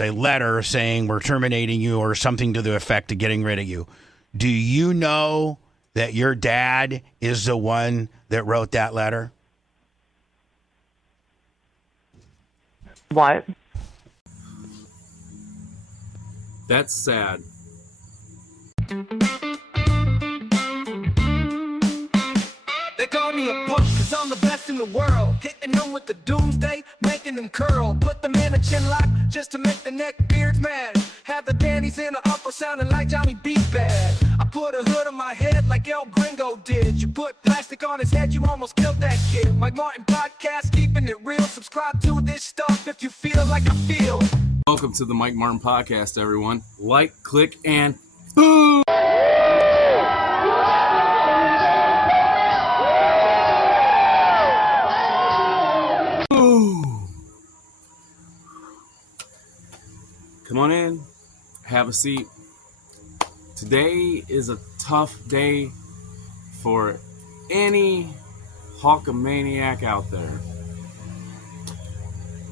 A letter saying we're terminating you or something to the effect of getting rid of you. Do you know that your dad is the one that wrote that letter? What? That's sad. They call me a punk cause I'm the best in the world. Hitting them with the doomsday, making them curl. Put them in a chin lock just to make the neck beards mad. Have the dandies in the upper sounding like Johnny B. Bad. I put a hood on my head like El Gringo did. You put plastic on his head, you almost killed that kid. Mike Martin Podcast, keeping it real. Subscribe to this stuff if you feel like I feel. Welcome to the Mike Martin Podcast, everyone. Like, click, and boom! Come on in, have a seat. Today is a tough day for any Hawkamaniac out there.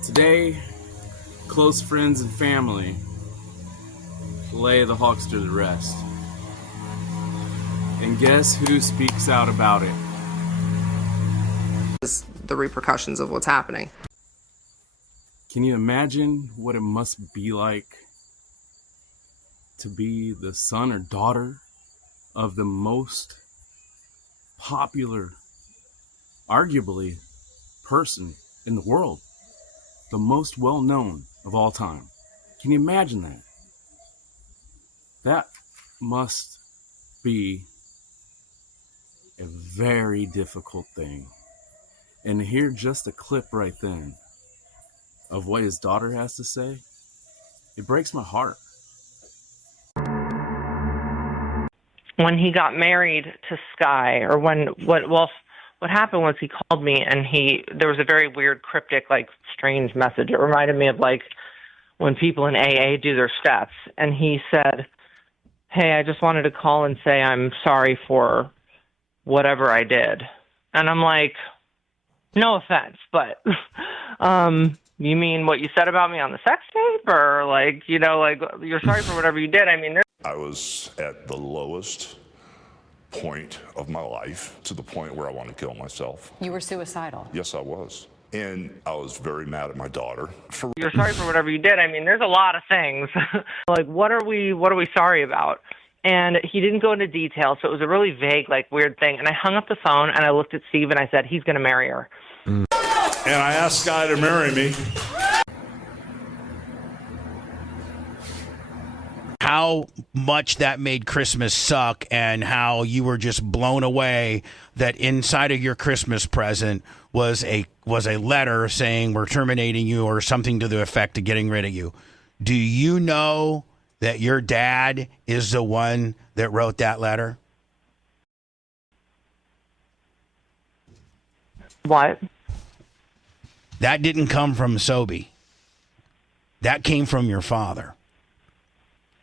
Today, close friends and family lay the Hawks to the rest. And guess who speaks out about it? The repercussions of what's happening. Can you imagine what it must be like to be the son or daughter of the most popular, arguably, person in the world, the most well-known of all time? Can you imagine that? That must be a very difficult thing. And to hear just a clip right then of what his daughter has to say, it breaks my heart. When he got married to Sky, or what happened was he called me and there was a very weird, cryptic, like strange message. It reminded me of like when people in AA do their steps. And he said, "Hey, I just wanted to call and say I'm sorry for whatever I did." And I'm like, no offense, but you mean what you said about me on the sex tape? Or like, like you're sorry for whatever you did? I mean, I was at the lowest point of my life, to the point where I wanted to kill myself. You were suicidal? Yes, I was. And I was very mad at my daughter. You're sorry for whatever you did. I mean, there's a lot of things. Like, what are we sorry about? And he didn't go into detail, so it was a really vague, like, weird thing. And I hung up the phone, and I looked at Steve, and I said, he's going to marry her. And I asked Sky to marry me. How much that made Christmas suck, and how you were just blown away that inside of your Christmas present was a letter saying we're terminating you or something to the effect of getting rid of you. Do you know that your dad is the one that wrote that letter? What? That didn't come from Sobe. That came from your father.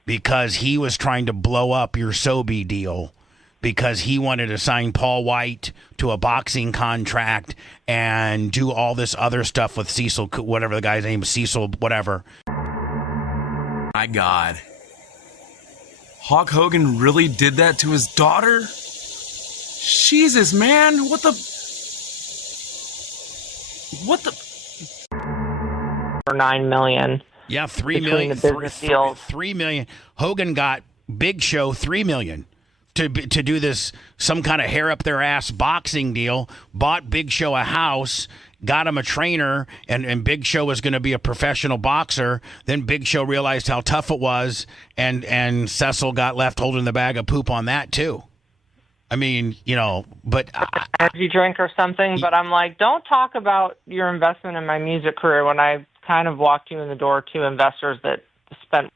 Because he was trying to blow up your Sobe deal, because he wanted to sign Paul White to a boxing contract and do all this other stuff with Cecil, whatever the guy's name is, Cecil, whatever. My God. Hulk Hogan really did that to his daughter? Jesus, man. What the? For $9 million. Yeah, $3 million. $3 million. Hogan got Big Show $3 million to do this, some kind of hair up their ass boxing deal. Bought Big Show a house, got him a trainer, and Big Show was going to be a professional boxer. Then Big Show realized how tough it was, and Cecil got left holding the bag of poop on that too. I mean, but energy drink or something. But I'm like, don't talk about your investment in my music career when I kind of walked you in the door to investors that spent.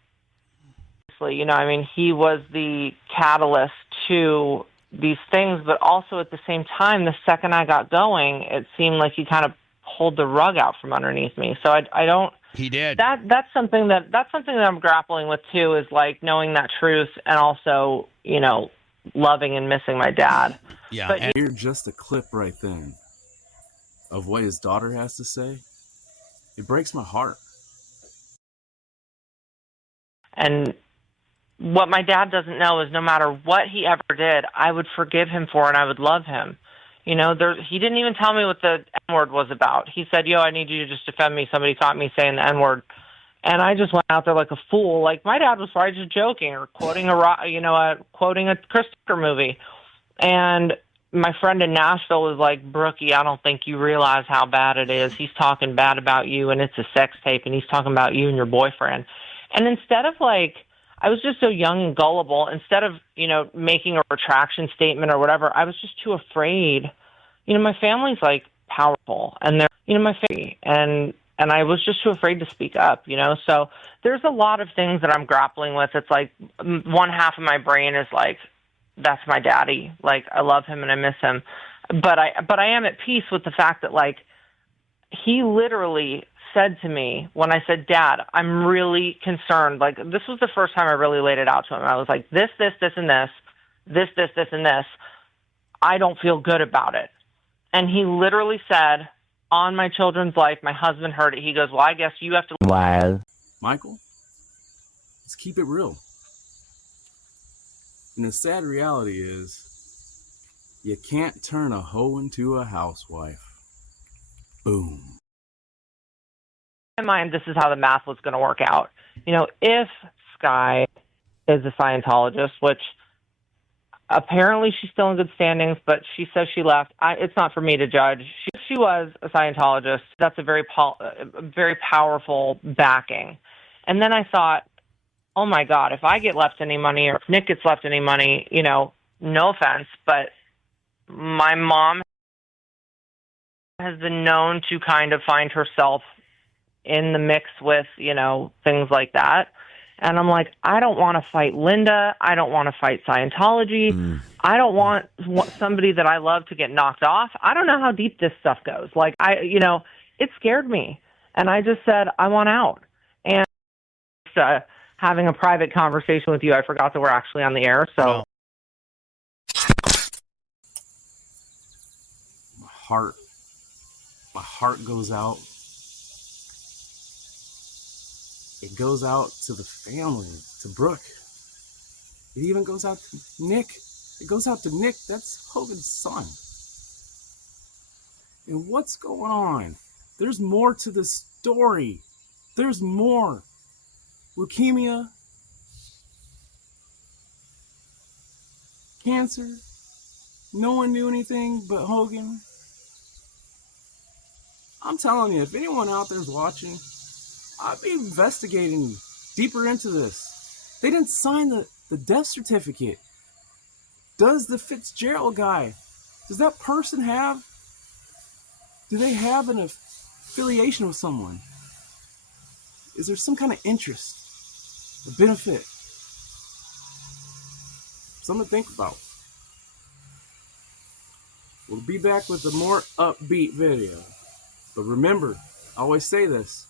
I mean, he was the catalyst to these things, but also at the same time, the second I got going, it seemed like he kind of pulled the rug out from underneath me. So I don't. He did. That's something that I'm grappling with too, is like knowing that truth and also, loving and missing my dad. Yeah. But Hear just a clip right then of what his daughter has to say. It breaks my heart. And what my dad doesn't know is no matter what he ever did, I would forgive him for, and I would love him. You know, he didn't even tell me what the N-word was about. He said, yo, I need you to just defend me. Somebody caught me saying the N-word. And I just went out there like a fool. Like, my dad was probably just joking or quoting quoting a Chris Tucker movie. And my friend in Nashville was like, Brookie, I don't think you realize how bad it is. He's talking bad about you, and it's a sex tape, and he's talking about you and your boyfriend. And instead of, like, I was just so young and gullible. Instead of, you know, making a retraction statement or whatever, I was just too afraid. You know, my family's, like, powerful, and they're, you know, my family, and I was just too afraid to speak up, you know? So there's a lot of things that I'm grappling with. It's like one half of my brain is like, that's my daddy. Like, I love him and I miss him. But I am at peace with the fact that, like, he literally said to me when I said, Dad, I'm really concerned. Like, this was the first time I really laid it out to him. I was like, this, and this. I don't feel good about it. And he literally said, on my children's life, my husband heard it. He goes, well, I guess you have to. Wow. Michael, let's keep it real. And the sad reality is, you can't turn a hoe into a housewife. Boom. In my mind, this is how the math was going to work out. You know, if Sky is a Scientologist, which apparently she's still in good standings, but she says she left. It's not for me to judge. She was a Scientologist. That's a very powerful backing. And then I thought, oh my God, if I get left any money or if Nick gets left any money, you know, no offense, but my mom has been known to kind of find herself in the mix with, you know, things like that. And I'm like, I don't want to fight Linda. I don't want to fight Scientology. I don't want somebody that I love to get knocked off. I don't know how deep this stuff goes. Like, it scared me. And I just said, I want out. And having a private conversation with you, I forgot that we're actually on the air. So my heart goes out. It goes out to the family, to Brooke. It even goes out to Nick. It goes out to Nick. That's Hogan's son. And what's going on? There's more to the story. There's more. Leukemia. Cancer. No one knew anything but Hogan. I'm telling you, if anyone out there's watching, I'd be investigating deeper into this. They didn't sign the death certificate. Does the Fitzgerald guy, does that person do they have an affiliation with someone? Is there some kind of interest, a benefit? Something to think about. We'll be back with a more upbeat video. But remember, I always say this.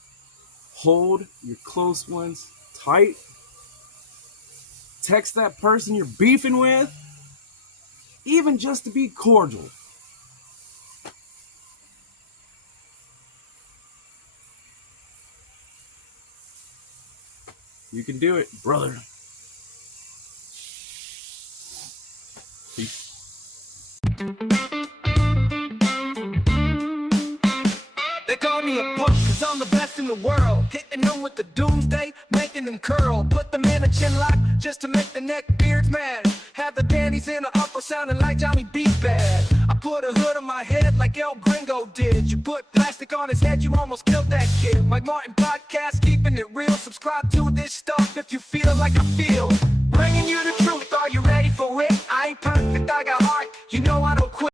Hold your close ones tight. Text that person you're beefing with, even just to be cordial. You can do it, brother. Peace. They call me a punk cause I'm the best in the world. Hitting them with the doomsday, making them curl. Put them in a chin lock just to make the neck beards mad. Have the dandies in the upper sounding like Johnny B. Bad. I put a hood on my head like El Gringo did. You put plastic on his head, you almost killed that kid. Mike Martin Podcast, keeping it real. Subscribe to this stuff if you feel like I feel.